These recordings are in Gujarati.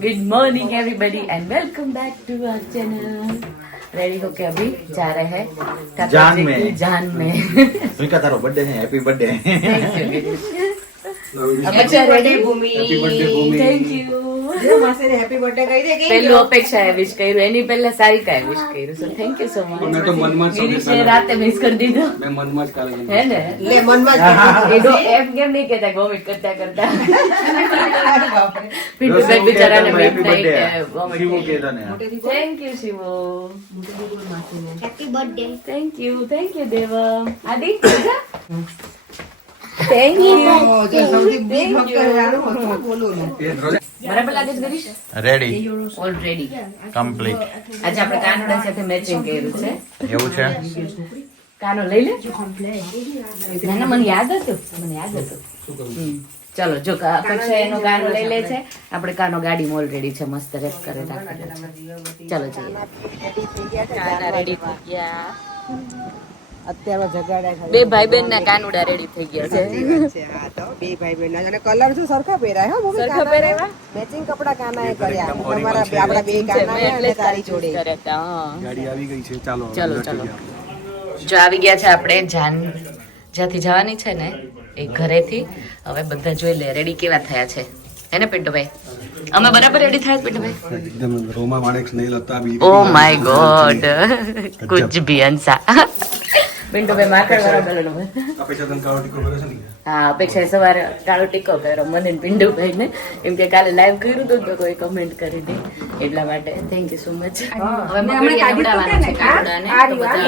Good morning everybody and welcome back to our channel. Ready होके अभी जा रहे हैं जान में स्वीका तारो बर्थडे है, हैप्पी बर्थडे। अच्छा ready Bhumi, happy birthday Bhumi, thank you. જે માસે હેપી બર્થડે કહી દે કે પહેલું અપેક્ષા એ વિશ કર્યું, એની પહેલા સારિકાએ વિશ કર્યું. So thank you so much. મેં તો મનમાં જ ગિરીશે રાતે મિસ કરી દીધો મેં મનમાં જ કાલે હે ને. લે મનમાં જ એમ કેમ નહીં કહેતા વોમિટ કરતા કરતા પિન્ટુભાઈ બિચારાને હેપી બર્થડે વોમિટ શિવો કે તને thank you શિવો, happy birthday. Thank you દેવા. આદિ થેન્ક યુ. સૌથી બિગ હક બોલો ને બરાબર લાગે છે ગરીશ? Ready already complete. આજે આપણે કાનડા સાથે મેચિંગ કર્યું છે. એવું છે? કાનો લઈ લે. ના ના મને યાદ હતું. ચલો જો અપેક્ષા એનો કાનો લઈ લે છે, આપણે કાનો ગાડીમાં ઓલરેડી છે, મસ્ત રેપ કરે રાખેલો છે. ચલો જઈએ. કાના રેડી થઈ ગયા. અત્યારે જગાડ્યા બે ભાઈ બેન ના કાનુડા રેડી થઈ ગયા છે. છે આ તો બે ભાઈ બહેન અને કલર જો સરખા પહેરાય હો મમ્મી સરખા પહેરાવ્યા? મેચિંગ કપડા કાનાએ કર્યા તમારા આપડા બે કાના અને તારી જોડે કર્યા હતા. હા. ગાડી આવી ગઈ છે, ચાલો ચલો જો આવી ગયા છે આપણે જાન જ્યાંથી જવાની છે ને એ ઘરેથી. હવે બધા જોઈ લે રેડી કેવા થયા છે હે ને પિન્ટુભાઈ? અમે બરાબર રેડી થયા પિન્ટુભાઈ? એકદમ રોમા માણેક સ્નેલ હતા બી. ઓ માય ગોડ, કુછ ભી અંસા. પિન્ટુભાઈ માથે બરાબર અપેક્ષા તને કાળો ટીકો કરે છે ને? હા અપેક્ષાએ સવારે કાળો ટીકો કર્યો મને ને પિન્ટુભાઈ ને, એમ કે કાલે લાઈવ કર્યું હતું તો કોઈ કમેન્ટ કરી દે એટલા માટે થેન્ક યુ સો મચ. હવે મગડીને ઉડાવવાના છે કાનુડાને, તો બધા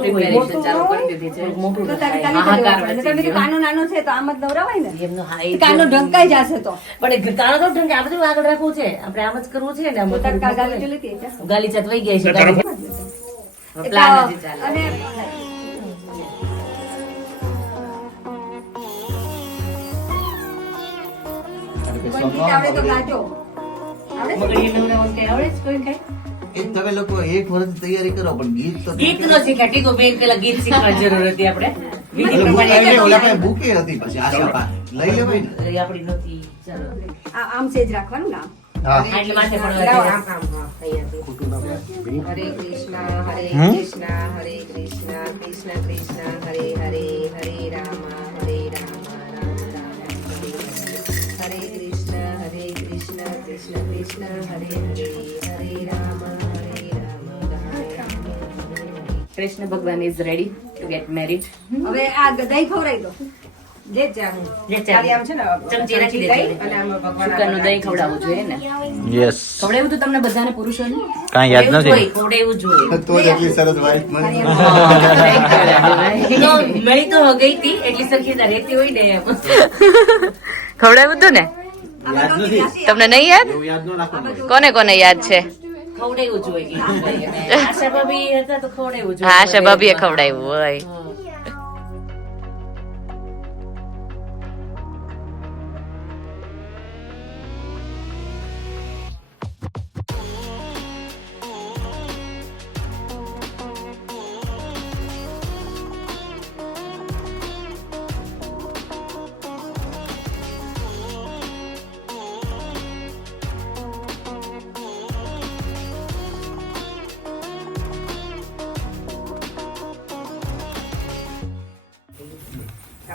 preparation ચાલુ કરી દીધી છે. મોટું મહાકાર વચ્ચે ગયો. કાનો નાનો છે તો આમ જ દવરાવાય ને, એમનો હા એ કાનો ઢંકાઈ જશે તો પણ કાળો તો ઢંકે, આ બધું આગળ રાખવું છે, આપણે આમ જ કરવું છે ને. આમ તડકા ગાલી જો લેતી જશે. ગાલી ચાત વહી ગઈ છે, પ્લાન હજી ચાલે. અને બંધી આવડે તો ગાજો. મગડીને નવડાવવાનું કઈ આવડે છે કોઈ કઈ? તમે લોકો એક વર્ષ તૈયારી કરો પણ ગીત તો ગીત નો શીખ્યા. ટીકો બેન પેલા ગીત શીખવાની જરૂર હતી આપણે. વિધિ પ્રમાણે એટલે ઓલા પાસે બુકે હતી પછી આશા પા લઈ લેવાય ને. એ આપણી નહોતી. ચાલો આમ સેજ રાખવાનું ને આમ. હા હા, એટલે માથે પડવા રામ રામ હા હરે કૃષ્ણ હરે કૃષ્ણ હરે કૃષ્ણ કૃષ્ણ કૃષ્ણ હરે હરે હરે રામ હરે રામ રામ રામ હરે હરે કૃષ્ણ કૃષ્ણ કૃષ્ણ હરે હરે હરે રામ કૃષ્ણ ભગવાન is ready to gate married. હવે આ દહીં ખવડાવી દો. જે જાણું જે ખાલી આમ છે ને ચમચી રાખી દેજો. દહીં અને આમાં ભગવાન શુકરનું દહીં ખવડાવવું જોઈએ ને. યસ ખવડાવ્યું હતું તમને બધાને પુરુષોને? કાંઈ યાદ નથી. ખવડાવ્યું જોઈએ. તો એટલી સરસ વાઈફ મળી. તો મળી તો ગઈ હતી એટલી સરખી રીતના રહેતી હોય ને એમ. ખવડાવ્યું હતું ને? યાદ નથી. તમને નહીં યાદ? એવું યાદ ન રાખવાનું. કોને કોને યાદ છે? ખવડાવ્યું જોઈએ. આશા ભાભી હતા તો ખવડાવ્યું જોઈએ. હા આશા ભાભીએ ખવડાવ્યું હોય.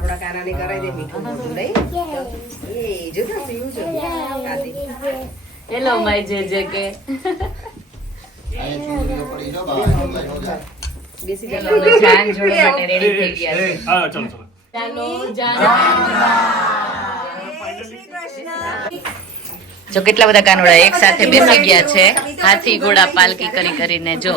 આપડા કાનાને કરાવી દે મીઠું મોઢું લઈ એ જો તો પીવું છે આદિ હેલો માય જે કે બેસી જવાનું જાન જોડે માટે રેડી થઈ ગયા છે. ચાલો જો કેટલા બધા કાનુડા એક સાથે બેસી ગયા છે, હાથી ઘોડા પાલકી કરી કરીને. જો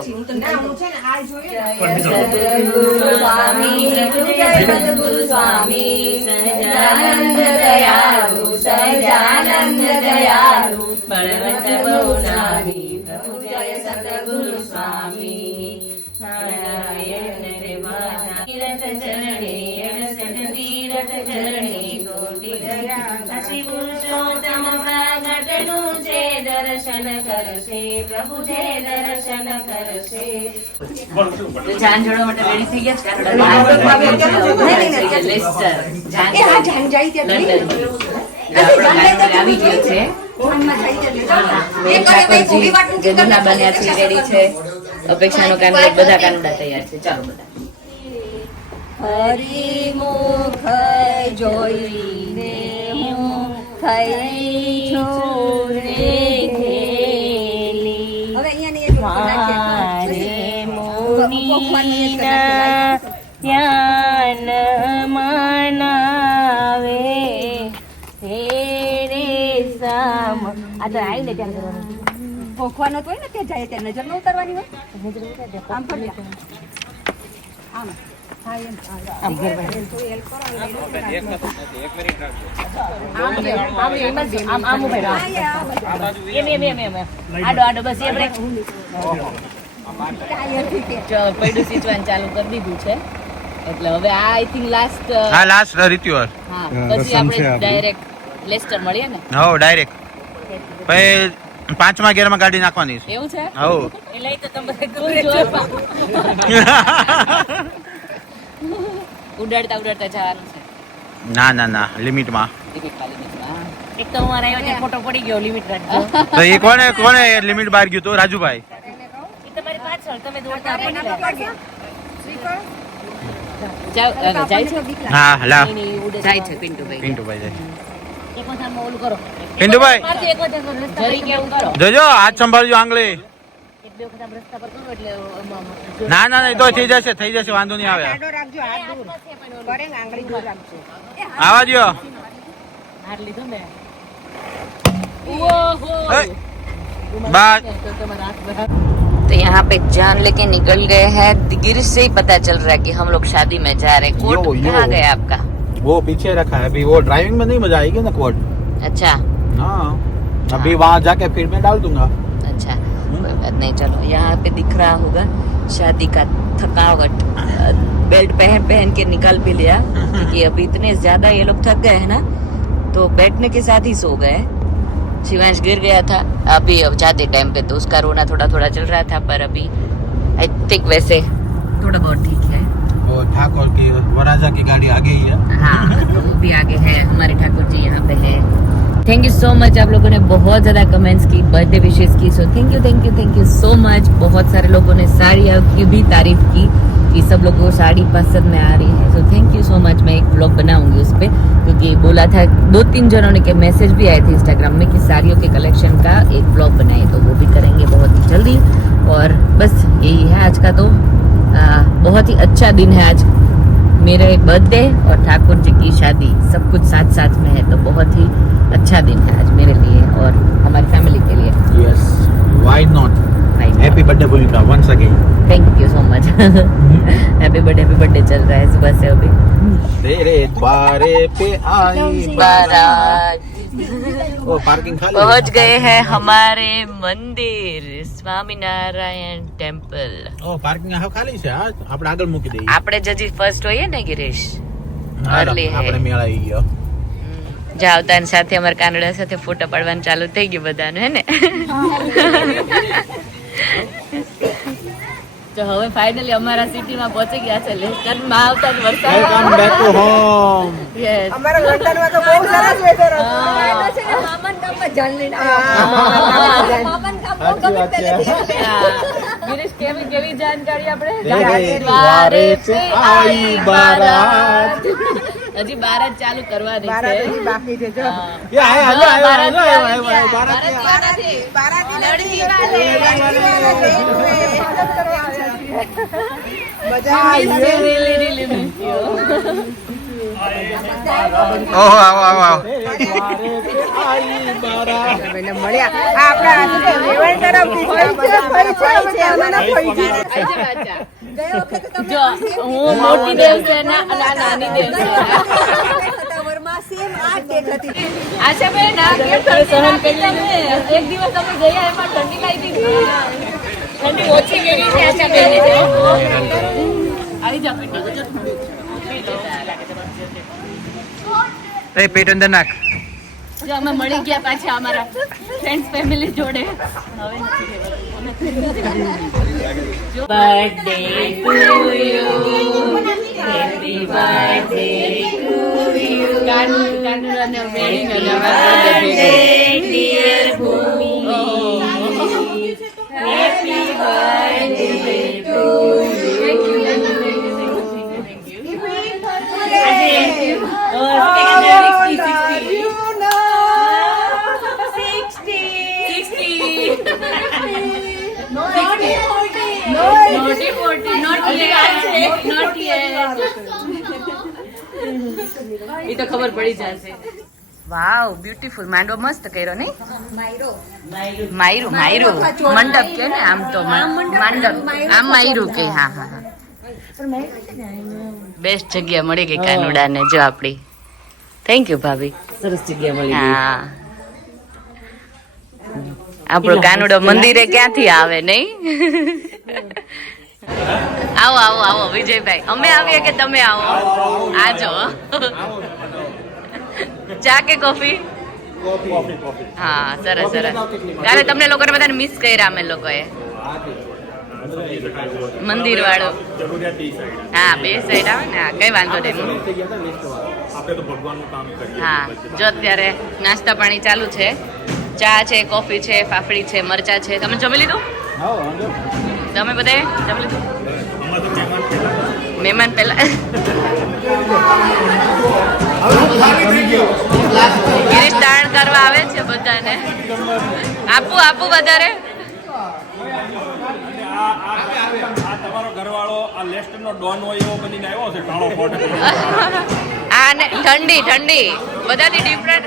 સહજાનંદ દયાળુ સહજાનંદ દયાળુ બળવંત બહુ નામી પ્રભુ જય સતગુરુ સ્વામી નારાયણ રે માતા તીરથ ચરણે અણસઠ તીરથ ચરણે કોટી દયા કાશી પુરુષોત્તમ પ્રાગટનું છે દર્શન કરશે પ્રભુ છે દર્શન કરશે. જાન જોડવા માટે રેડી થઈ ગયા છે. જાન આવી ગયો છે ફોનમાં થઈ જાય એટલે ચાલો. વેજ ઠાકોરજી જે દૂધના બન્યા છે રેડી છે. અપેક્ષાનો કાનુડો બધા કાનુડા તૈયાર છે. ચાલો બધા. હરિમુખ જોઈને હું થઈ છું રે ઘેલી. હવે અહીંયાની એક ધ્યાન મનાવે રે સામ. આ તો આવીને ત્યાં કરવાનું. પોખવાનો તો હોય ને ત્યાં જાય ત્યાં નજર ન ઉતારવાની હોય. આમ ફરી જા. આમ હા એમ આમ ઘેર આમ ઉભા રહો. આડો બસ એ આપણે પૈડું સીચવાનું ચાલુ કરી દીધું છે. એટલે હવે આ I think last last ritual. હા પછી આપણે ડાયરેક્ટ લેસ્ટર મળીએ ને. હો ડાયરેક્ટ પછી 5મા ગેરમાં ગાડી નાખવાની છે. એવું છે? હો એટલે તો તમે ઉડાડતા જવાનું છે. ના લિમિટમાં. એક તો અમારા આવ્યો ફોટો પડી ગયો લિમિટ રાખજો. તો એ કોને લિમિટ બહાર ગયું તો રાજુભાઈ. એ તમારી પાછળ તમે દોડતા પડી જાય છે. હા લા જાય છે પિન્ટુભાઈ. પિન્ટુભાઈ જાય. એક વખત આમાં ઓલું કરો. પિન્ટુભાઈ એક વખત જરી કેવું કરો. જોજો હાથ સંભાળજો આંગળી. એક બે વખત આમ રસ્તા પર કરો એટલે ના તો થઈ જશે વાંધો નહીં આવે. આવા દ્યો. હાર લીધો ને. બસ तो यहाँ पे जान लेके निकल गए हैं. गिर से ही पता चल रहा है कि हम लोग शादी में जा रहे हैं. कोट कहाँ गया आपका? वो पीछे रखा है. अभी वो ड्राइविंग में नहीं मजा आएगी ना कोट. अच्छा हाँ अभी वहाँ जाके फिर मैं डाल दूंगा. अच्छा कोई बात नहीं. चलो यहाँ पे दिख रहा होगा शादी का थकावट. बेल्ट पहन के निकल भी लिया क्योंकि अभी इतने ज्यादा ये लोग थक गए हैं ना तो बैठने के साथ ही सो गए. शिवांश गिर गया था अभी अब जाते टाइम पे तो उसका रोना थोड़ा चल रहा था पर अभी आई थिंक वैसे थोड़ा बहुत ठीक है. वो ठाकुर की वराजा की गाड़ी आगे ही है. हाँ तो वो भी आगे है. हमारे ठाकुर जी यहाँ पे है. Thank you so much. आप लोगों ने बहुत ज्यादा कमेंट्स की बर्थडे विशेस की so thank you so much. बहुत सारे लोगों ने साड़ी की भी तारीफ की कि सब लोगों को साड़ी पसंद में आ रही है. So thank you so much. मैं एक ब्लॉग बनाऊंगी उस पर क्योंकि बोला था 2-3 जनों ने के मैसेज भी आए थे इंस्टाग्राम में कि साड़ियों के कलेक्शन का एक ब्लॉग बनाए तो वो भी करेंगे बहुत ही जल्दी. और बस यही है आज का. तो बहुत ही अच्छा दिन है आज. मेरे बर्थडे और ठाकुर जी की शादी सब कुछ साथ में है तो बहुत ही अच्छा दिन है आज मेरे लिए और हमारी फैमिली के लिए. Yes why not. Happy birthday Bhoomika once again. Thank you so much. Happy birthday चल रहा है सुबह से अभी. तेरे द्वारे पे आई बारात. ओ पार्किंग खाली. पहुंच गए हैं हमारे मंदिर સ્વામિનારાયણ ટેમ્પલ. ઓ પાર્કિંગ હાવ ખાલી છે. હા આપણે આગળ મૂકી દઈએ. આપણે જજી ફર્સ્ટ હોઈએ ને ગિરીશ. અર્લી હે. આપણે મેળ આવી ગયો. જા આવતાની સાથે અમારા કાનડા સાથે ફોટો પાડવાનું ચાલુ થઈ ગયું બધાનું હે ને. તો હવે ફાઇનલી અમારા સિટીમાં પહોંચી ગયા છે. લેસ્ટરમાં આવતા જ વરસાદ. Welcome back to home. Yes. અમારા લંડનમાં તો બહુ સરસ વેધર હતું. મામાના ગામમાં જાન લઈને આવ્યા. મામાના ગામ બહુ ગમે પહેલેથી. ગિરીશ કેવી જાણકારી આપણે तेरे द्वारे पे आई बारात. હજી બારાત ચાલુ કરવાની બારાત છે. હજી બાકી છે જો. ये आया બારાત बारात. બારાતી લડકી વાલે મજા આવી. Really miss you. ઓહો આવો. મને મળ્યા આ આપણા વેવાણ તરફથી છે અમારા ફઈ છે. ગયા વખતે તમે જો હું મોટી દેવ છે ને અને આ નાની દેવ છે. સત્તાવરમાં સેમ આ ડેટ હતી. આશાબેન આ કેમ તમે સહન કરી લીધું? એક દિવસ અમે ગયા એમાં ઠંડી લાગી હતી. ઠંડી ઓછી કેવી છે આશાબેન? આવી જા પીટી જો. એ પેટ અંદર નાખ. જો અમે મળી ગયા પાછા અમારા ફ્રેન્ડ્સ ફેમિલી જોડે. હવે નથી birthday to you. Happy birthday to you. કાનુડાને બેડીને birthday dear Bhumi. Happy birthday to you. એ તો ખબર પડી જશે. વાવ બ્યુટીફુલ. માંડવો મસ્ત કર્યો ને. માયરું મંડપ કે ને આમ તો મંડપ આમ માયરું કે. હા હા હા બેસ્ટ જગ્યા મળી ગઈ કાનુડા ને જો આપડી. થેન્ક યુ ભાભી. સરસ જગ્યા મળી. હા આપણો કાનુડો મંદિરે ક્યાંથી આવે નહીં. આવો આવો આવો વિજયભાઈ. અમે આવીએ કે તમે આવો? આજો. ચા કે કોફી? હા સરસ સરસ. કાલે તમને લોકોને બધાને મિસ કર્યા અમે લોકોએ. મંદિર વાળો. હા બે સાઈડ આવે ને. કઈ વાંધો નહીં. હા જો અત્યારે નાસ્તા પાણી ચાલુ છે. ચા છે, કોફી છે, ફાફડી છે, મરચા છે. તમે જમી લીધું? તમે બધા જમી લીધું? મહેમાન પહેલા. ગિરીશ દાણ કરવા આવે છે બધાને. આપું આપું વધારે. આ ને ઠંડી ઠંડી બધાથી ડિફરન્ટ.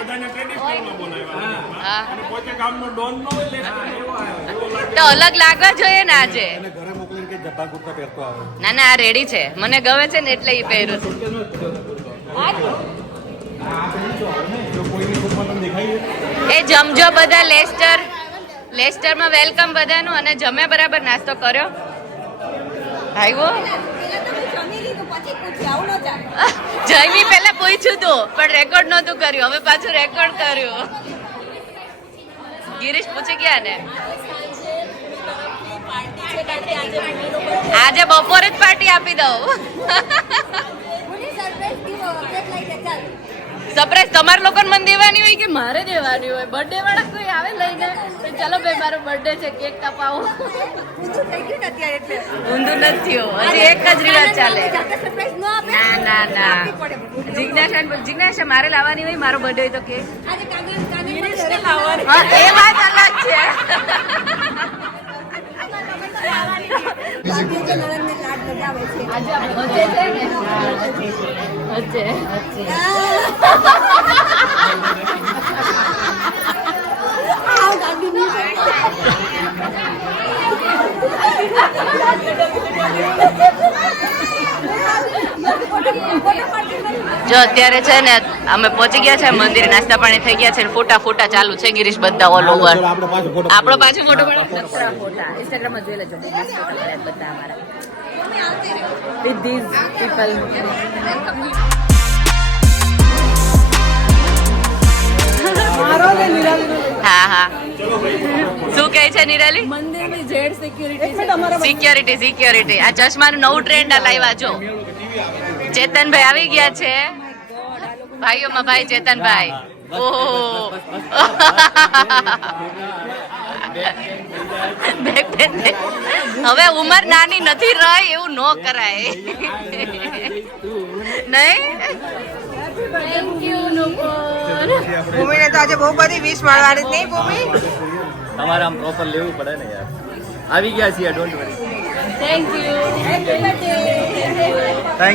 તો અલગ લાગવા જોઈએ ને આજે. ના ના આ રેડી છે. મને ગમે છે ને એટલે એ પહેર્યું છે. એ જમજો બધા. લેસ્ટરમાં વેલકમ બધાનું. અને જમે બરાબર નાસ્તો કર્યો? આવ્યો જમી પહેલા પૂછ્યું તું પણ રેકોર્ડ નહોતું કર્યું. હવે પાછું રેકોર્ડ કર્યું. ગિરીશ પૂછી ગયા ને. આજે બપોરે જ પાર્ટી આપી દઉં. સરપ્રાઈઝ તમારા લોકોને મને દેવાની હોય કે મારે દેવાની હોય? બર્થડે વાળા કોઈ આવે લઈને ચાલો ભાઈ મારો બર્થડે છે કેક કાપાવો. ઊંધું નથી થયું. હજી એક જ રિવાજ ચાલે. ના ના ના જિજ્ઞાસા મારે લાવવાની હોય. મારો બર્થડે હોય તો કેક એ વાત અલગ છે. જો અત્યારે છે ને અમે પહોંચી ગયા છે મંદિર. નાસ્તા પાણી થઈ ગયા છે. ફોટા ફોટા ચાલુ છે ગિરીશ બધા ઓલ ઓવર. આપણો પાછો ફોટો ઇન્સ્ટાગ્રામમાં જોઈ લેજો. બધા અમારા with these people. હા હા શું કહે છે નિરાલી? મંદિરની જેડ સિક્યોરિટી સિક્યોરિટી. આ ચશ્માનું નવું ટ્રેન્ડ આ લાવ્યા જો. ચેતનભાઈ આવી ગયા છે. ભાઈઓમાં ભાઈ ચેતનભાઈ. ઓહો હવે ઉંમર નાની નથી રહી એવું ન કરાય. નહીં થેન્ક યુ ભૂમિને તો આજે બહુ બધી વિશ મળવાની જ નહીં. ભૂમિ તમારે આમ પ્રોપર લેવું પડે ને યાર. આવી ગયા છીએ. Don't worry. Thank you.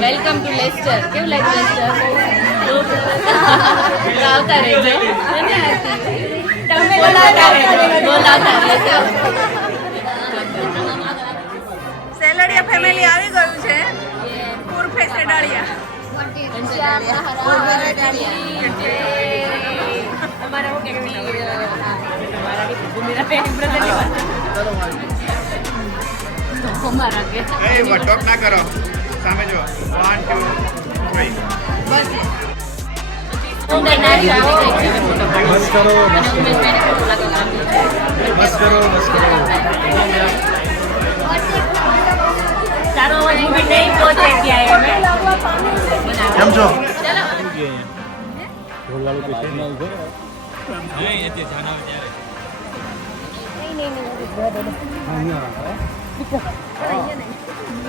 Welcome to Leicester. કેવું લાગે લેસ્ટર? આવતા રહેજો. બોલાવતા રહેજો. સેલડિયા ફેમિલી આવી ગયું છે. ઉર્ફે સેડાળિયા. ના કરો. સામે જો 1 2 સારો અવાજ નહીં પહોંચે ત્યાં કેમ છો?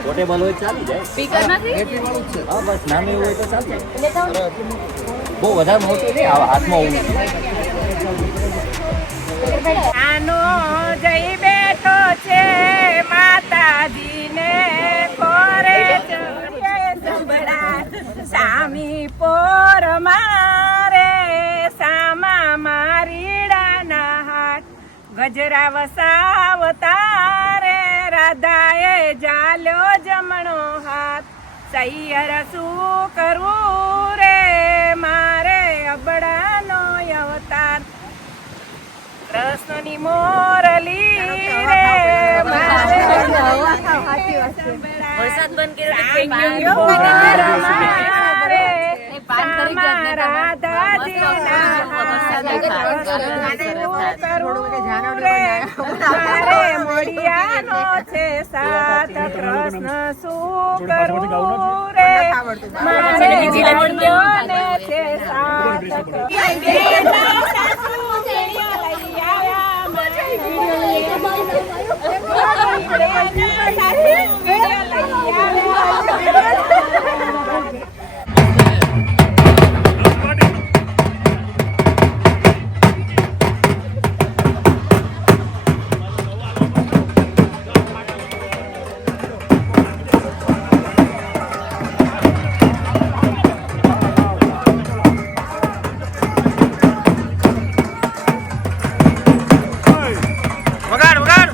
પોર્ટેબલ હોય ચાલી જાય. સ્પીકર નથી હા બસ નાનું એવું હોય તો ચાલી જાય. બહુ વધારે મોટું નહીં, આવા હાથમાં હોવું જોઈએ. આનો જઈ બેઠો છે માતાજીને કોરે ચડીએ સંભળા સામી પોર મારે સામા મારીડાના હાથ ગજરા વસાવતા રે રાધાએ જાલ્યો જમણો હાથ સૈયર શું કરવું રે મારે અબડાનો અવતાર કૃષ્ણની મોરલી રે મારે વરસાદ બંધ કર્યો સાંભળ્યો તો મારે પાન કરી ગયા ને રાધાજીના મારે મળિયાનો છે સાથ કૃષ્ણ શું કરવું રે મારે મળ્યોને છે સાથ વગાડ વગાડ.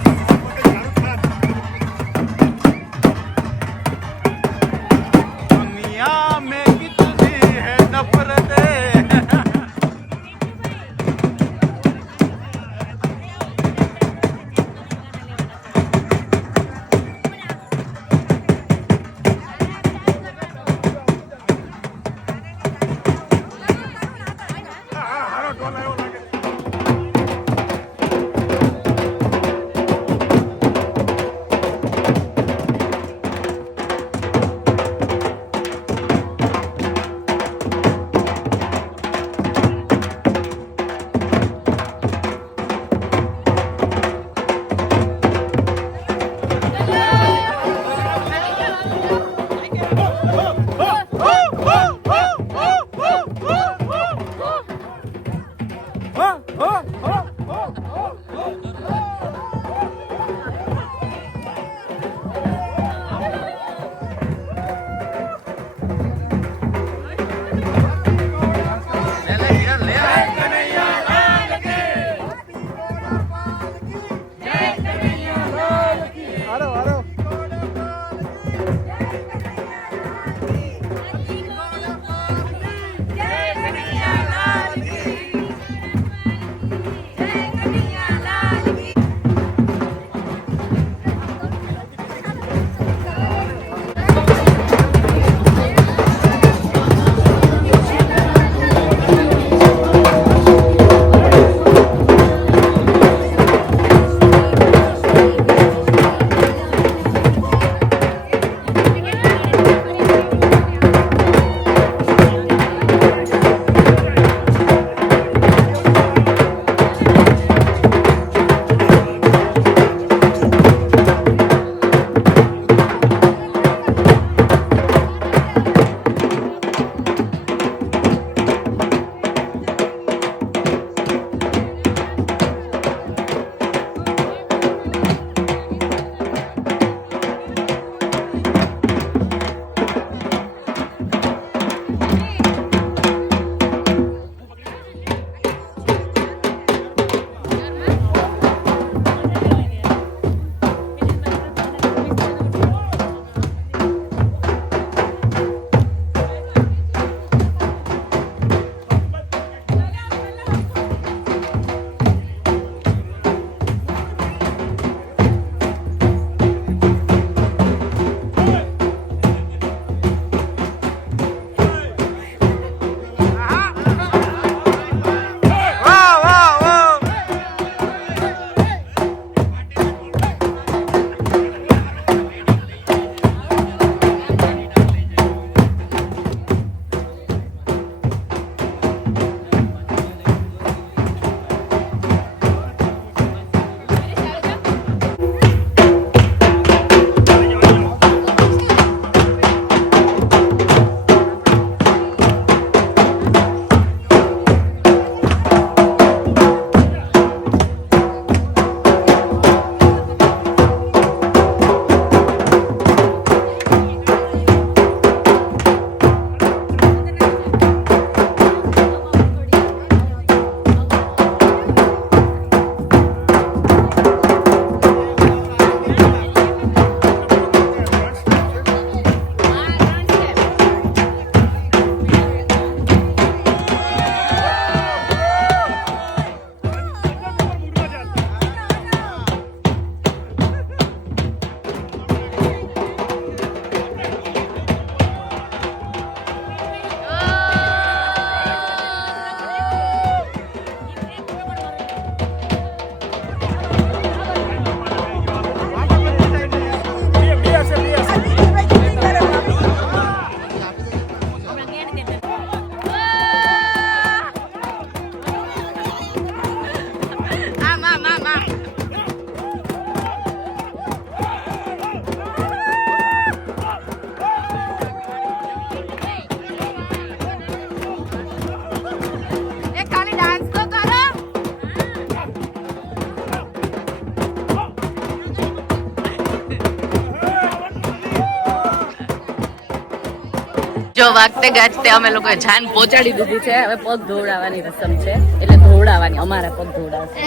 જો વાગતે ગાજતે અમે લોકોએ જાન પહોંચાડી દીધી છે. હવે પગ ધોવડાવવાની રસમ છે, એટલે ધોવડાવવાની, અમારા પગ ધોવડાવશે.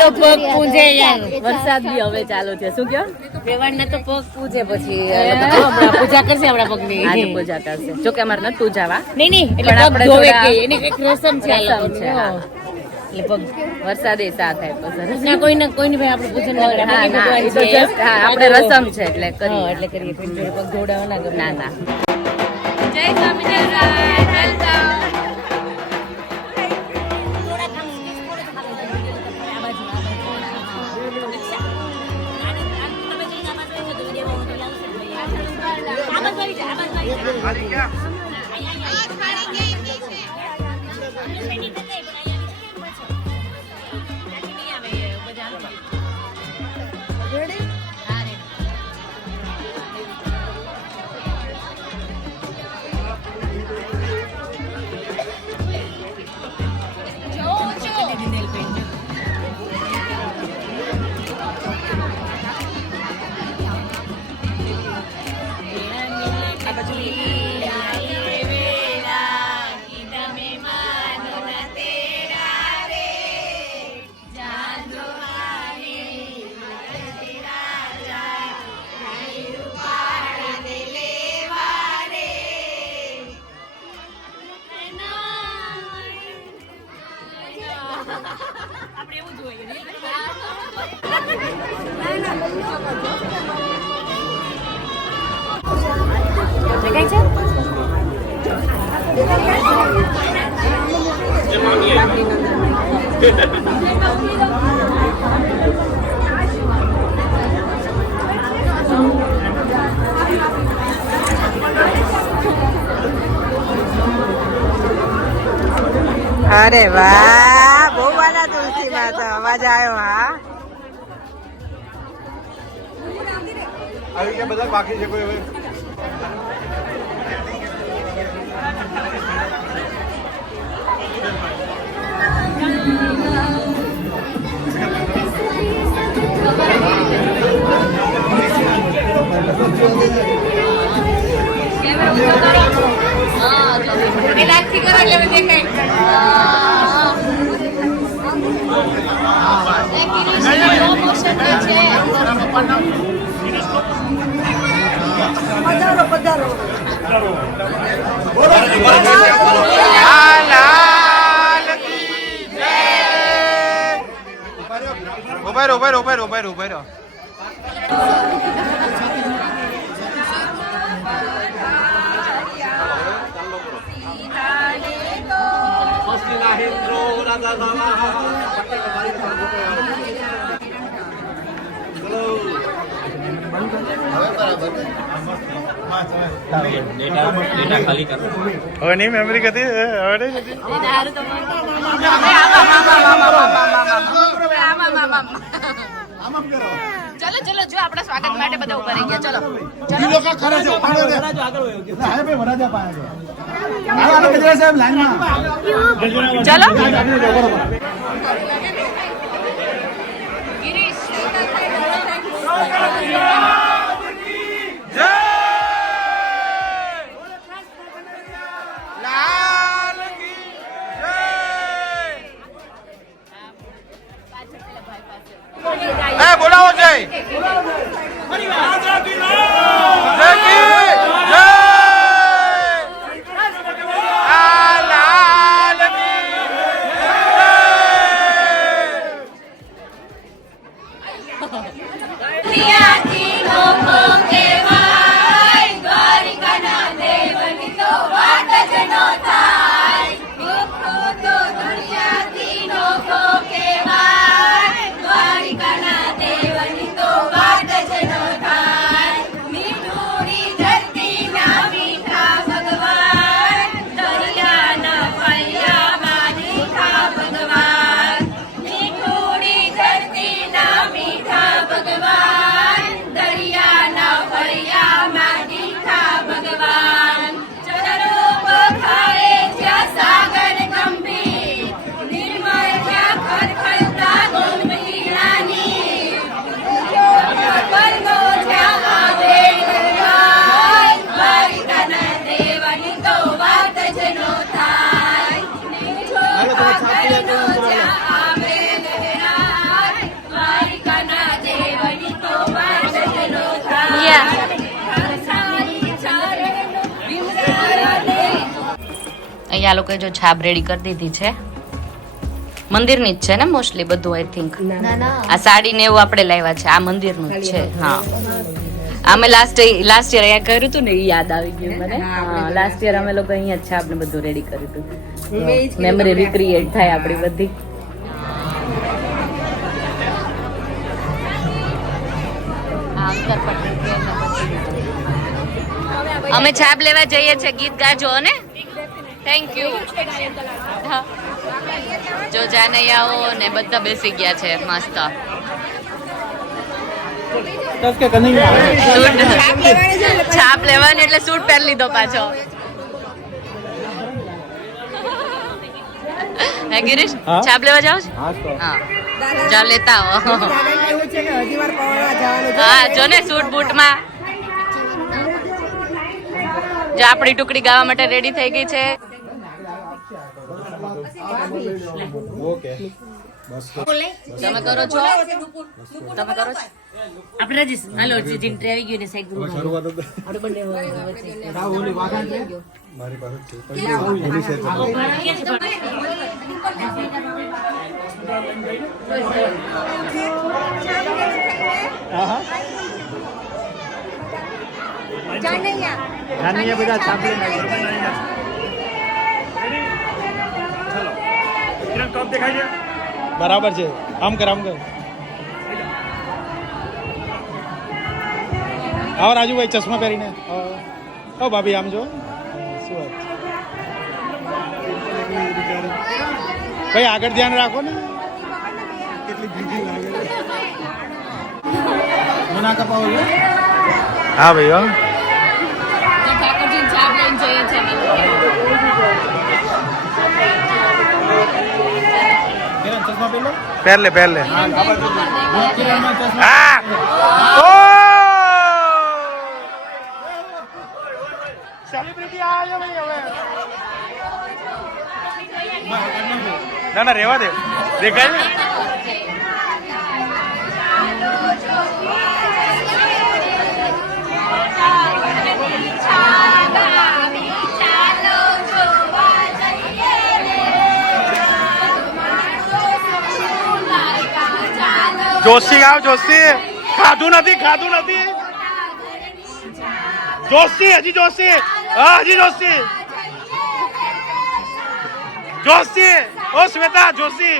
તો પગ પૂજે યાર. વરસાદ બી હવે ચાલુ છે. શું કયો? વેવાણને તો પગ પૂજે, પછી પૂજા કરશે આપણા પગની. આજે પૂજા કરશે. જો કે અમારે નથી પૂજાવા. નહીં એટલે આપણે ધોવે કે એની એક રસમ છે. રસમ છે હા. એટલે પગ વરસાદે સા થાય પછી ના કોઈને ભાઈ આપણે પૂજન આપણે રસમ છે એટલે કરીએ. એટલે કરીએ. પગ ધોવડાવવાના ગમે. ના ના. જય સ્વામિનારાયણ. વેલકમ. અરે વાહ, બહુ વાલા તુલસી માં તો અવાજ આવ્યો. હા આવી ગયા બધા બાકી છે કોઈ હવે? ઉભા. ડેટા ખાલી કરો. હવે નહીં મેમરી હતી, હવે નહીં હતી. ચલો ચલો, જો આપણા સ્વાગત માટે બધા ઉભા રહી ગયા. ચલો બોલાવો જય ભગવાન અહીંયા લોકોએ જો છાપ રેડી કરી દીધી છે. મંદિરની જ છે ને મોસ્ટલી બધું આઈ થિંક. આ સાડી ને એવું આપણે લાવ્યા છે, આ મંદિરનું જ છે. હા, અમે લાસ્ટ યર અહીંયા કર્યું હતું ને, એ યાદ આવી ગયું મને. હા, લાસ્ટ યર અમે લોકો અહીંયા છાપ ને બધું રેડી કર્યું હતું. મેમરી રિક્રિએટ થાય આપણી બધી. અમે છાપ લેવા જઈએ છીએ, ગીત ગાજો ને. Thank you. જો જાનૈયાઓ ને બધા બેસી ગયા છે મસ્ત. છાપ લેવાની એટલે સૂટ પહેરી લીધો પાછો. હે ગિરીશ, છાપ લેવા જાવ છો? હા, જાવ લેતા આવો. હા, જો ને સૂટ બૂટ માં. જો આપણી ટુકડી ગાવા માટે રેડી થઈ ગઈ છે. તમે કરો છો? તમે કરો છો? આપણે રજીશ હાલો જીન્ટ્રી આવી ગયું ને સાઈડ ગુરુ આપણે બંને મારી પાસે જાનૈયા બધા છાપ લઈને બરાબર છે. આમ કર આવો રાજુભાઈ, ચશ્મા પહેરીને આવો ભાભી, આમ જો. શું વાત ભાઈ, આગળ ધ્યાન રાખો ને. કેટલી ભીજી લાગે. ના કપાવો. હા ભાઈ હો. ઠાકોરજી છાપ લઈને જઈએ છે. પહેર લે હા સેલિબ્રિટી આવ્યો ભાઈ. હવે ના રેવા દે, દેખાય ને. જોશી આવ, જોશી. ખાધું નથી. જોશી, હજી જોશી. હા, હજી જોશી. ઓ શ્વેતા, જોશી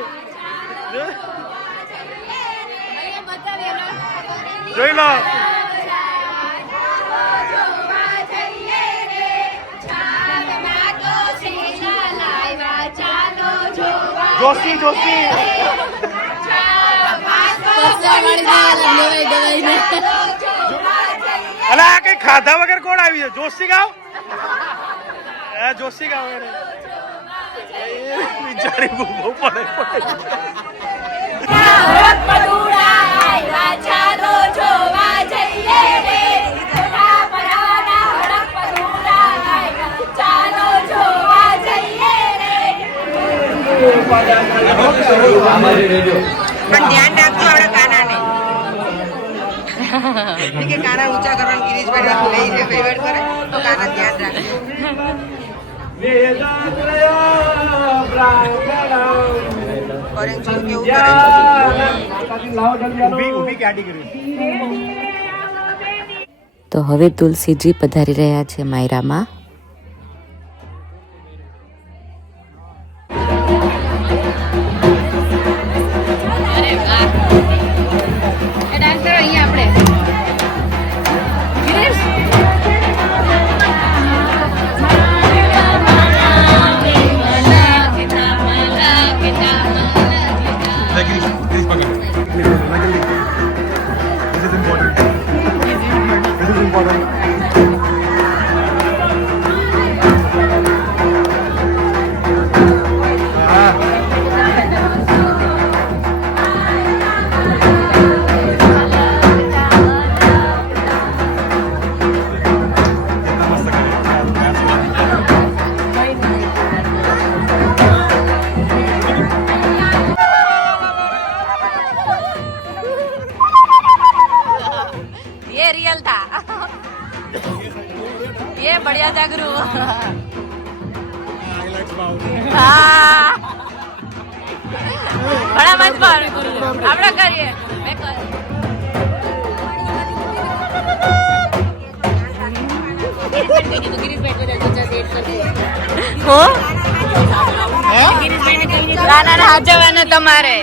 જોઈ લો. જોશી અલા આ કઈ ખાધા વગર કોણ આવી છે? જોશી ગાવ. બિચારી બહુ પડે. પણ ધ્યાન રાખજો આપણા કાનાને. કે કાના ઊંચા કરવાનું ગિરીશભાઈ લઈ જે વહીવટ કરે તો કાના ધ્યાન રાખજો. તો હવે તુલસીજી પધારી રહ્યા છે માયરામાં. रियल था ये बढ़िया जागरू. હા ઘણા મત પર આપણે કરીએ મેં કર્યું. હો નાના હાથ જવાના તમારે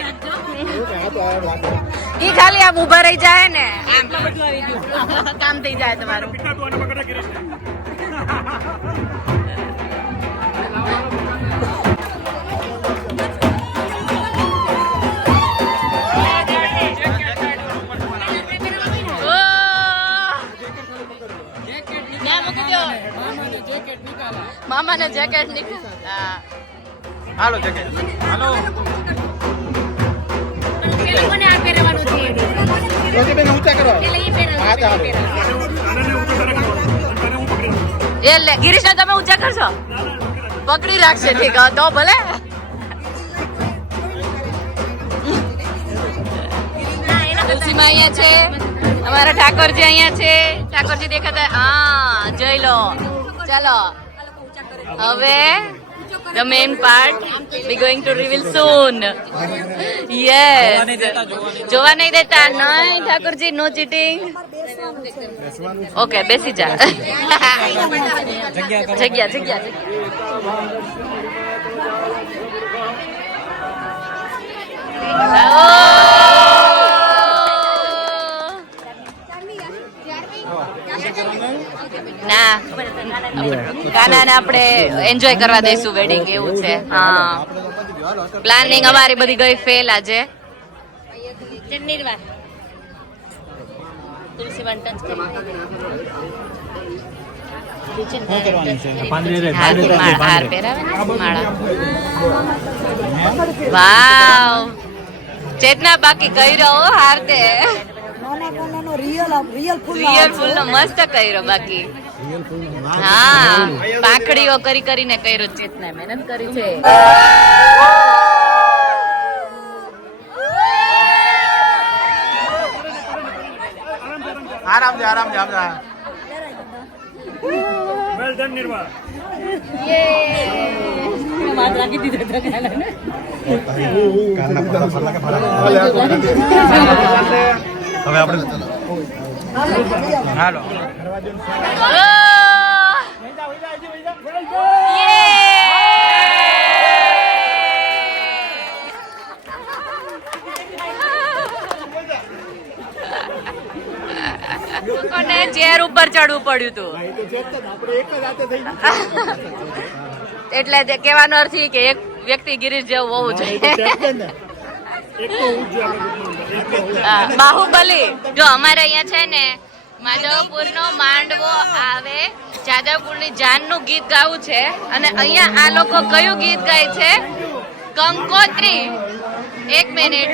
ઈ ખાલી આમ ઉભા રહી જાય ને આમ કામ થઈ જાય તમારું. મામાને જેકેટ નીકળ. હા હાલો જગ્યા હાલો એ લે ગિરીશ તમે ઊંચા કરશો પકડી રાખશે ઠીક તો ભલે. તુલસીમાં અહીંયા છે અમારા ઠાકોરજી અહીંયા છે. ઠાકોરજી દેખાતા હા જઈ લો. ચાલો હવે the main part we going to reveal soon. Yes જોવા નહીં દેતા નહીં ઠાકોરજી નો ચીટિંગ. ઓકે બેસી જા. જગ્યા જગ્યા ના કાનાને આપણે એન્જોય કરવા દઈશું વેડિંગ એવું છે. હા પ્લાનિંગ અમારી બધી ગઈ ફેલ આજે. હાર પહેરાવે ને માળા. વાવ ચેતના બાકી કર્યો હાર તે રિયલ ફૂલ નો મસ્ત કર્યો બાકી. હા પાંખડીઓ કરી કરીને કર્યો. ચેતના મહેનત કરી છે. આરામ છે આરામ છે આરામ. Well done Nirma. માત રાખી દીધો તો કાનાને. હવે આપણે હાલો કોને ચેર ઉપર ચડવું પડ્યું હતું એટલે તે કહેવાનો અર્થ એ કે એક વ્યક્તિ ગિરીશ જેવું હોવું જોઈએ. બાહુબલી જો અમારે અહીંયા છે ને માધવપુર નો માંડવો આવે જાદવપુર ની જાન નું ગીત ગાવું છે અને અહીંયા આ લોકો કયું ગીત ગાય છે કંકોત્રી. એક મિનિટ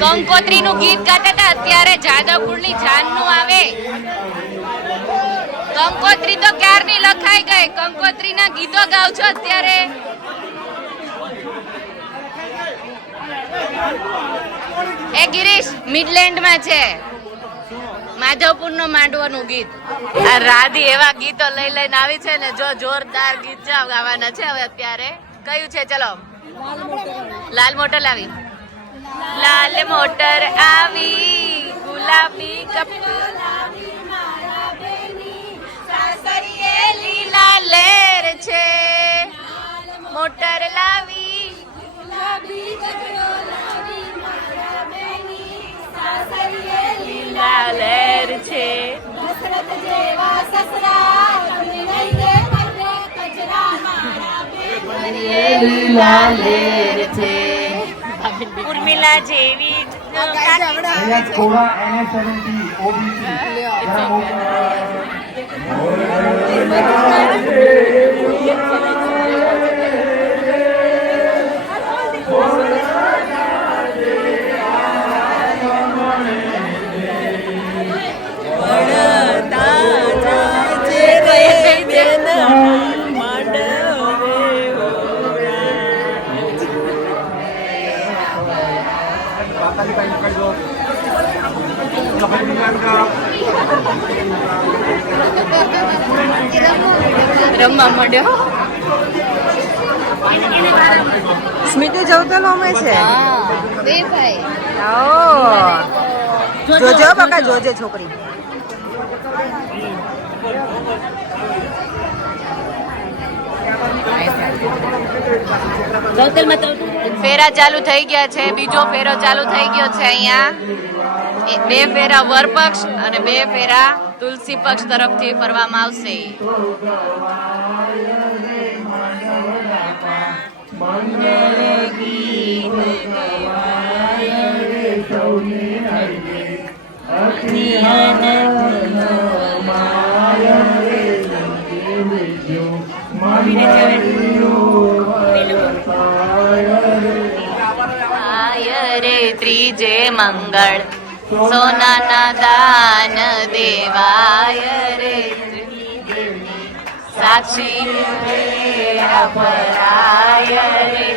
કંકોત્રી નું ગીત ગાતા હતા. અત્યારે જાદવપુર ની જાન નું આવે. કંકોત્રી તો ક્યારની લખાઈ ગઈ. કંકોત્રી ના ગીતો ગાવ છો અત્યારે. એ ગિરીશ મિડલેન્ડ માં છે માધવપુર નો માંડવો નું ગીત. આ રાધી એવા ગીતો લઈ લઈને આવી છે ને જો જોરદાર ગીત ગાવાના છે હવે અત્યારે. કયું છે ચલો લાલ મોટર લાવી. લાલ મોટર આવી ગુલાબી લીલા લેર છે મોટર લાવી લીલા લેર છે. લીલા લેર છે ઉર્મિલા જેવી રડવા મળ્યો. સ્મિતિ જવતલ અમે છે. બે ભાઈ. જોજો બકા જોજે છોકરી. ફેરા ચાલુ થઈ ગયા છે. બીજો ફેરો ચાલુ થઈ ગયો છે અહીંયા. 2 ફેરા વર પક્ષ અને 2 ફેરા તુલસી પક્ષ તરફથી ફરવામાં આવશે. આય રે ત્રીજે મંગળ સોનાના દાન દેવાય રે સાક્ષી ફેરા ફરાય રે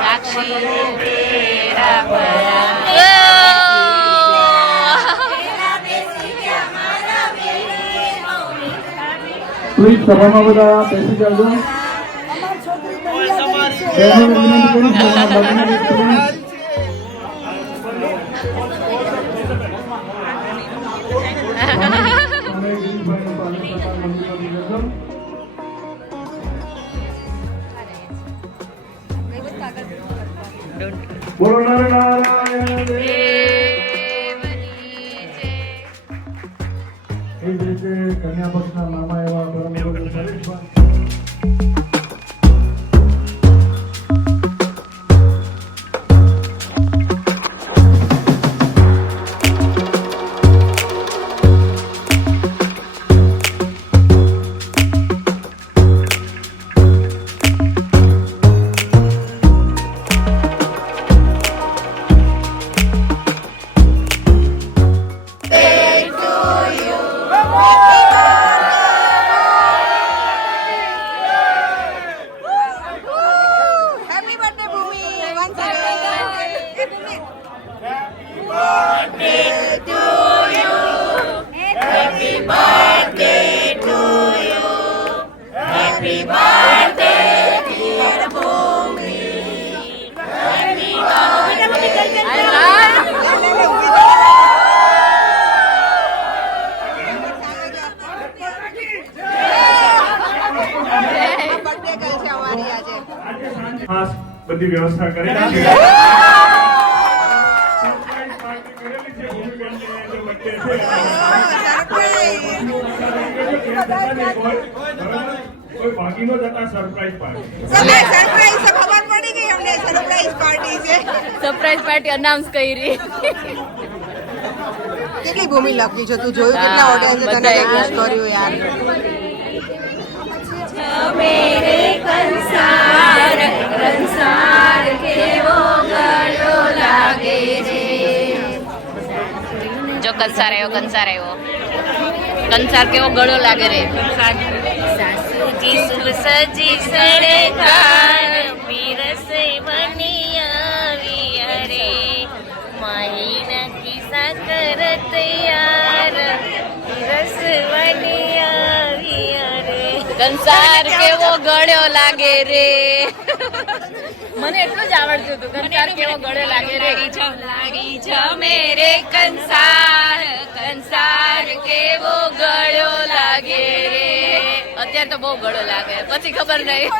સાક્ષી ફેરા ફરાય. પ્લીઝ સભામાં બધા બેસી જજો. બહેનોને વિનંતી કરું સભામાં બેસી જજો. બોલો નારાયણ દેવ. એ જ રીતે કન્યા પક્ષના મામા એવા પરમ પૂજ્ય Pareshbhai. Happy birthday Bhoomi. Once again. Birthday girl છે અમારી આજે. ખાસ બધી વ્યવસ્થા કરેલી છે. કોઈ બાકી નો જતા સરપ્રાઈઝ પાર્ટી. સરપ્રાઈઝ ખબર પડી ગઈ અમને. સરપ્રાઈઝ પાર્ટી છે. સરપ્રાઈઝ પાર્ટી અનાઉન્સ કરી. કેટલી ભૂમિ લખી છે તું જોયું? કેટલા ઓડિયન્સે તને વિશ કર્યું યાર. મેરે કંસાર કંસાર કેવો ગળો લાગે છે. જો કંસાર આવ્યો કંસાર કેવો ગળો લાગે રે. સાસુજી સુર સજી સડકાર પીરસે બની આવી અરે માહીના કિસ્સા કર તૈયાર પીરસ બની આવી અરે. કંસાર કેવો ગળ્યો લાગે રે. મને એટલું જ આવડતું હતું. કંસાર કેવો ગળ્યો લાગે રે. લાગી છે મેરે કંસાર કંસાર કેવો ગળ્યો લાગે રે. અત્યારે તો બહુ ગળો લાગે. પછી ખબર નહીં.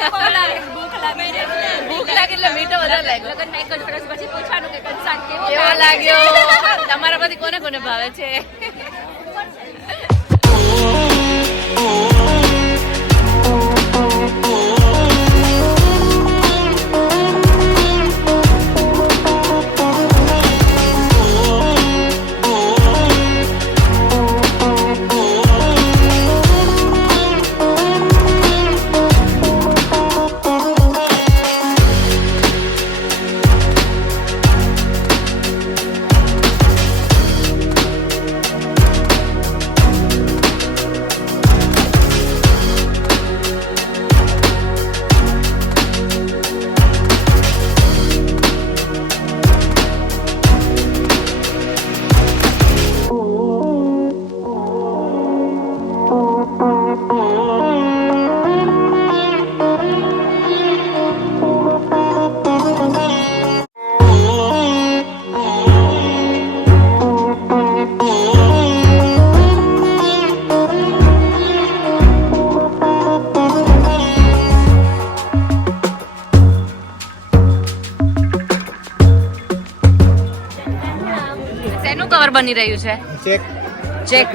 ભૂખ લાગે એટલે મીઠો વધારે લાગ્યો. લગન 1 વર્ષ પછી પૂછવાનું કે કંસાર કેવો લાગ્યો. તમારા પછી કોને કોને ભાવે છે? બની રહ્યું છે? ચેક ચેક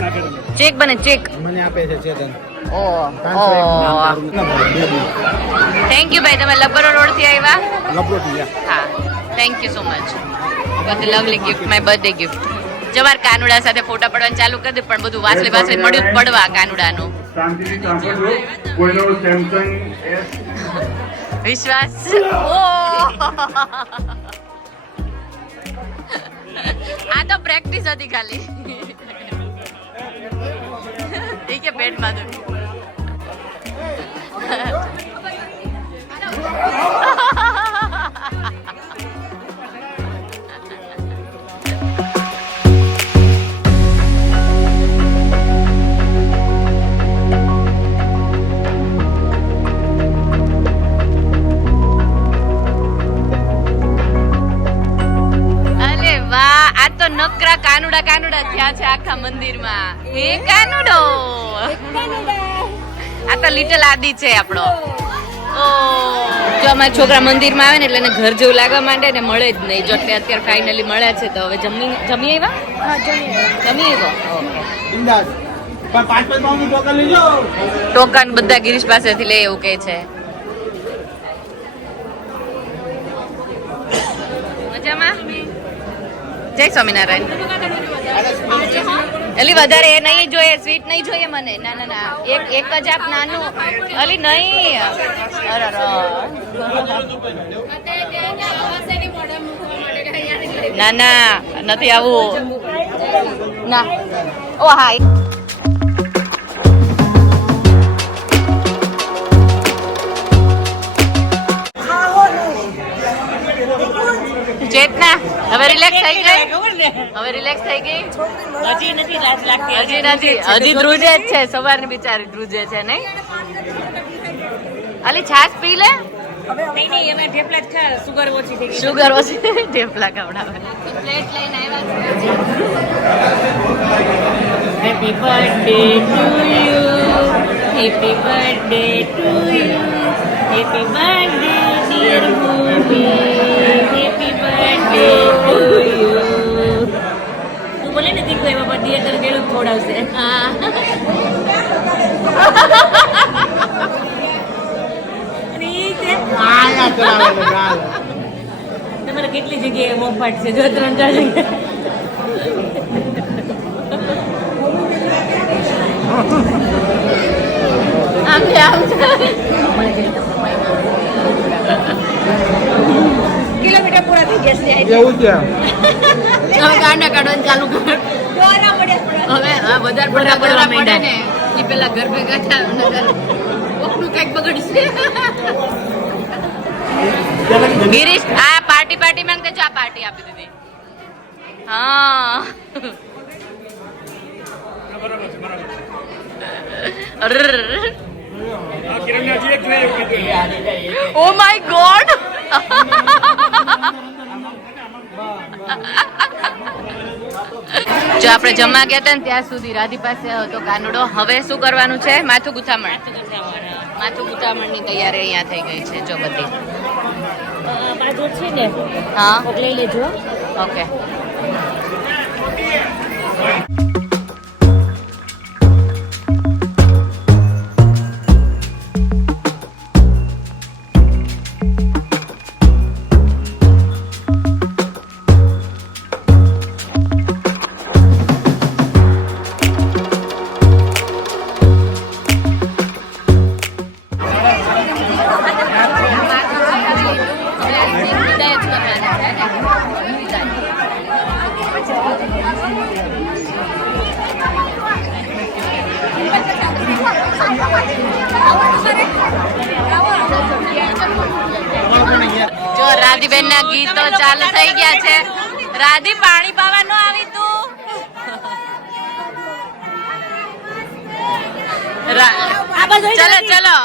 ચેક બને ચેક. મને આપે છે ચેતન. થેન્ક યુ ભાઈ, તમે લબરો રોડ થી આવ્યા. લપરોટી હા, thank you so much for the lovely gift, my birthday gift. જવાર કાનુડા સાથે ફોટા પડવાનું ચાલુ કરી દે, પણ બધું વાસલે મળ્યું જ પડવા કાનુડાનું. વિશ્વાસ. આ તો પ્રેક્ટિસ હતી ખાલી. ઠીક છે, પેટમાં તો નકરા કાનુડા કાનુડા થયા છે આખા મંદિરમાં. હે કાનુડો, આ તો લિટલ આદિ છે આપણો. જો અમારા છોકરા મંદિરમાં આવે ને એટલે એને ઘર જેવું લાગવા માંડે ને મળે જ નહીં. જો અત્યારે ફાઇનલી મળ્યા છે તો હવે જમી આવ્યા. ટોકન બધા ગિરીશ પાસેથી લે એવું કહે છે. મજામાં? જય સ્વામિનારાયણ. અલી વધારે એ નહીં જોઈએ, સ્વીટ નહીં જોઈએ મને. ના ના ના, એક જ આપ નાનું. અલી નહીં, ના ના નથી આવું. ના ઓ હાય. ચેતના હવે રિલેક્સ થઈ ગઈ? હવે રિલેક્સ થઈ ગઈ? હજી નથી, હજી ધ્રુજે જ છે. સવારની બિચારી ધ્રુજે છે નહીં? અલી છાશ પી લે. શુગર ઓછી, ઢેફલા ખવડાવે. પ્લેટ લઈને આવ્યા. Happy birthday to you, happy birthday to you, happy birthday dear Bhumi, happy birthday to you. તું બોલે ને દીકરો એવા પર દિયર તને ગેલું ખવડાવશે. હા, તમારે કેટલી જગ્યાએ મોફાટ છે? જો 3-4 જગ્યાએ. કિલોમીટર પૂરા થઈ ગયા છે. એવું છે. હવે ગાંડા કાઢવાનું ચાલુ કર. હવે હા, વધારે પડવા પડે ને એ પેલા ઘર ભેગા થાય. કોકનું કઈક બગડશે. ગિરીશ, આ પાર્ટી માંગતે જો, આ પાર્ટી આપી દીધી. હા, ઓ માય ગોડ. જો આપણે જમવા ગયા હતા ને ત્યાં સુધી રાધી પાસે હતો કાનુડો. હવે શું કરવાનું છે? માથું ગુથામણ. માથું ગુથામણની તૈયારી અહીંયા થઈ ગઈ છે. જો બધી બાજુ છે ને, હા લઈ લેજો. ઓકે. જો રાધીબેન ના ગીતો ચાલુ થઈ ગયા છે. રાધી પાણી પાવા ન આવી તું? ચલો ચલો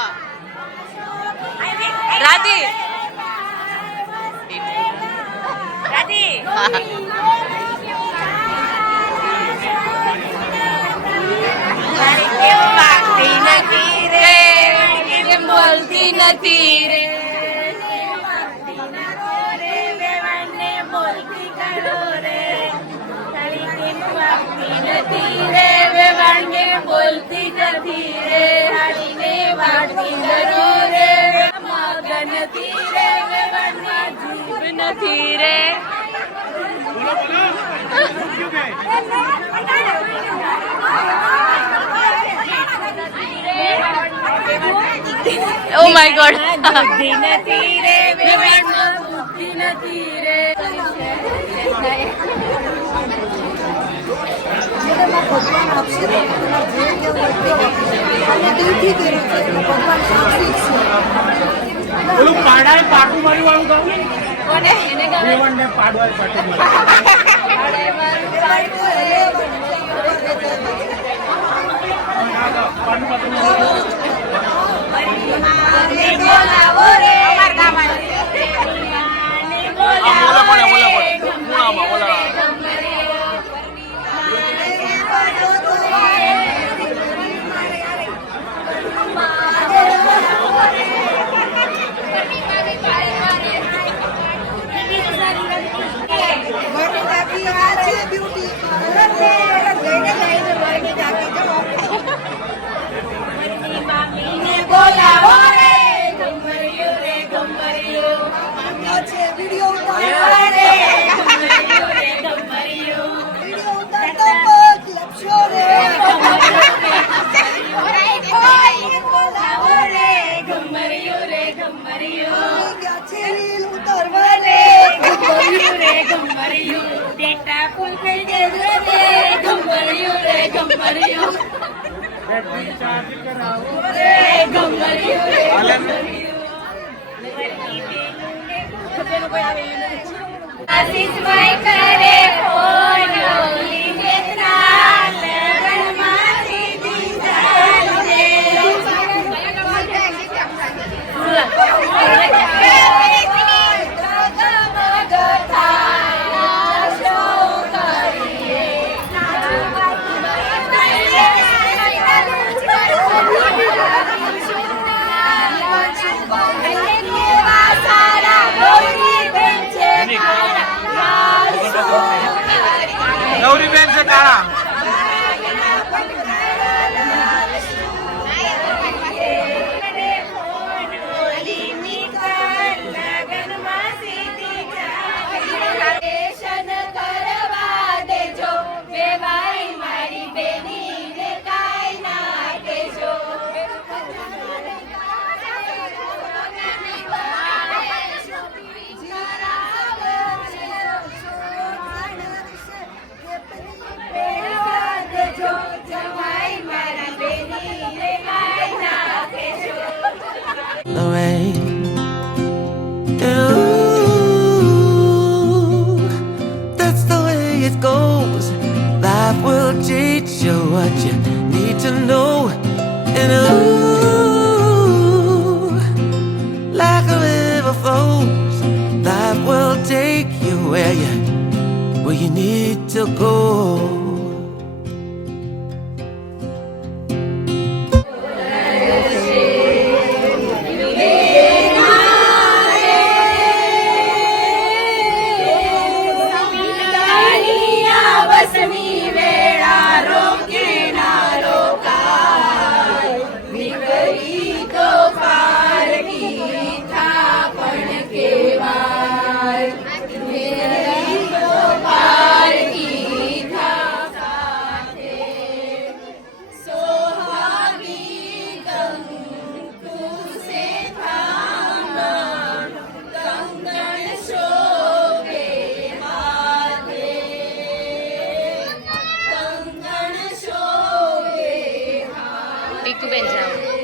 રાધી. રાધી બોલતી નથી રે. બોલતી નથી રે હાડીને વાટતી નથી રે મગન નથી રે વેવણમાં જીવ નથી રે ઓ માય ગોડ બુદ્ધિ નથી રે વેવણમાં બુદ્ધિ નથી રે ઓલું પાડાએ પાટું માર્યું વાળું ગાવું કોને એને ગાવે દેવણને પાડવાએ પાટું માર્યું બોલાવો રે બોલાવો રે ગમરિયું રે ગમરિયું વિડિયો ઉતારો રે ગમરિયું રે ગમરિયું વિડિયો ઉતારતો લક્ષો રે બોલાવો રે ગમરિયું રે ગમરિયું ગયા છે રીલ ઉતારવા રે ગમરિયું રે ગમરિયું ડેટા ફૂલ થઈ જશે રે ગમરિયું રે ગમરિયું આશીષભાઈ કરે ફોન લીજે ત્રાસ લગનમાંથી દીધા છે ગૌરીબેન છે કાળા the rain. Ooh, that's the way it goes. Life will teach you what you need to know. And ooh, like a river flows, life will take you where you need to go. ટીકુબેન જાઓ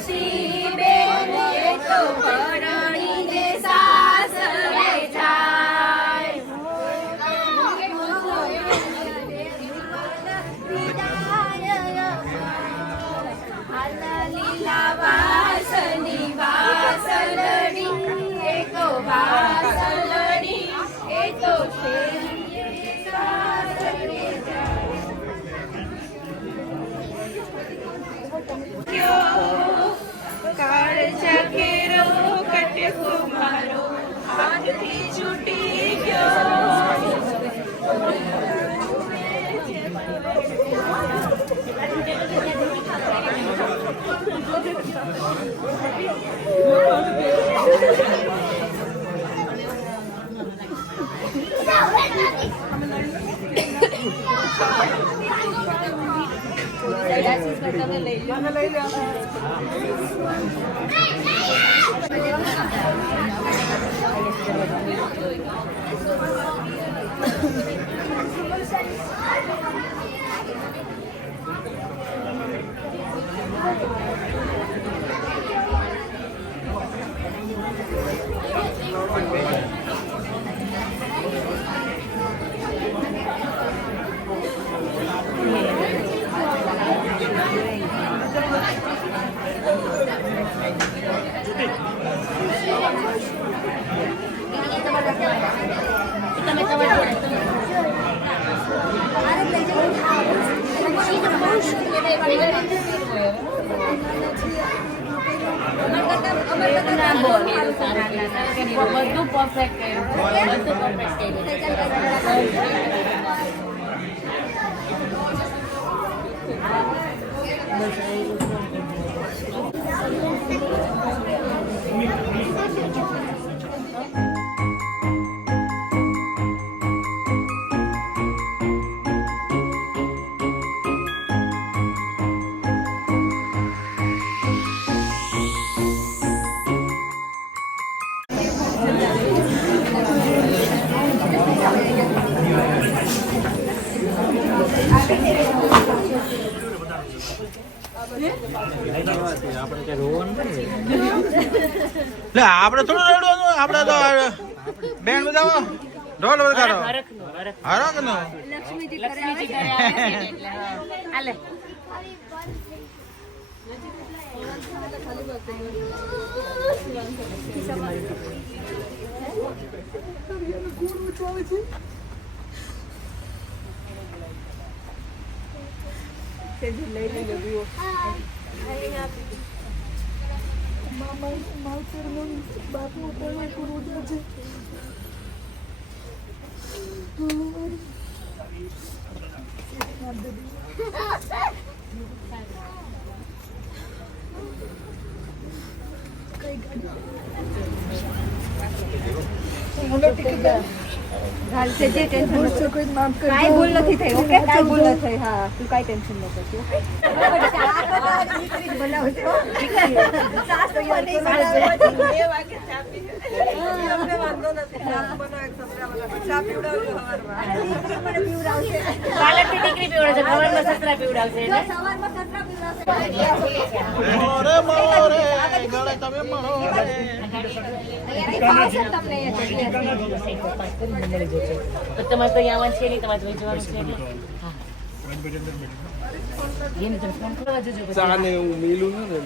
માસી બેન એ તો પરણીને સાસરે જાય. લીલા વાસની વાસલડી એ તો વાસલડી એ તો શેરીએ સાસરે કાળજા કેરો કટકો મારો હાથથી છૂટી ગયો. બધું પરફેક્ટ કર્યું, બધું પરફેક્ટ લે આપણે થોડું રડવાનું, આપણે તો બેન બજાવો, ઢોલ વગાડો. હરખનો લક્ષ્મીજી ઘરે આવે છે એટલે હાલે. કાંઈ ભૂલ નથી થઈ. ઓકે, કાંઈ ભૂલ નથી થઈ. હા, તું કાંઈ ટેન્શન ન કરતી. પાલકની દીકરી પીવડાવશે, સવારમાં સસરા પીવડાવશે એટલે. મોરે મોરે ગળે તમે મળો રે. તો તમારે તો અહીંયા છે નહીં, તમારે વેચવાનું છે નહીં. એને તમે ફોન કરવા જજો પછી. ચાને હું મિલું ને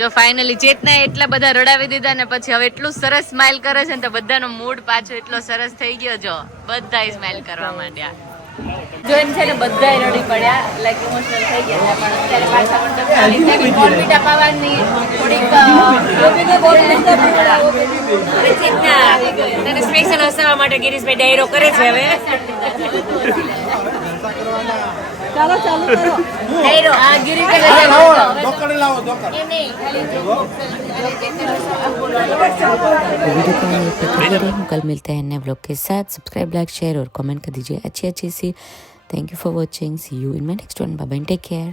જો ફાઇનલી ચેતના એટલા બધા રડાવી દીધા ને પછી હવે એટલું સરસ સ્માઇલ કરે છે ને તો બધાનો મૂડ પાછો એટલો સરસ થઈ ગયો. જો બધા સ્માઇલ કરવા માંડ્યા. જોઈને છે ને બધા રડી પડ્યા, લાઈક ઇમોશનલ થઈ ગયા. પણ અત્યારે પાછા પણ બોર્નવિટા પાવાની થોડીક તને સ્પેશિયલ હસાવવા માટે ગિરીશભાઈ ડાયરો કરે છે હવે. ચાલો ચાલુ કરો. ડાયરો આ ગિરીશ દોકડ લાવો, દોકડ. वीडियो को कल मिलते हैं नए व्लॉग के साथ. सब्सक्राइब, लाइक, शेयर और कमेंट कर दीजिए अच्छी सी. Thank you for watching. See you in my next one. Bye bye. Take care.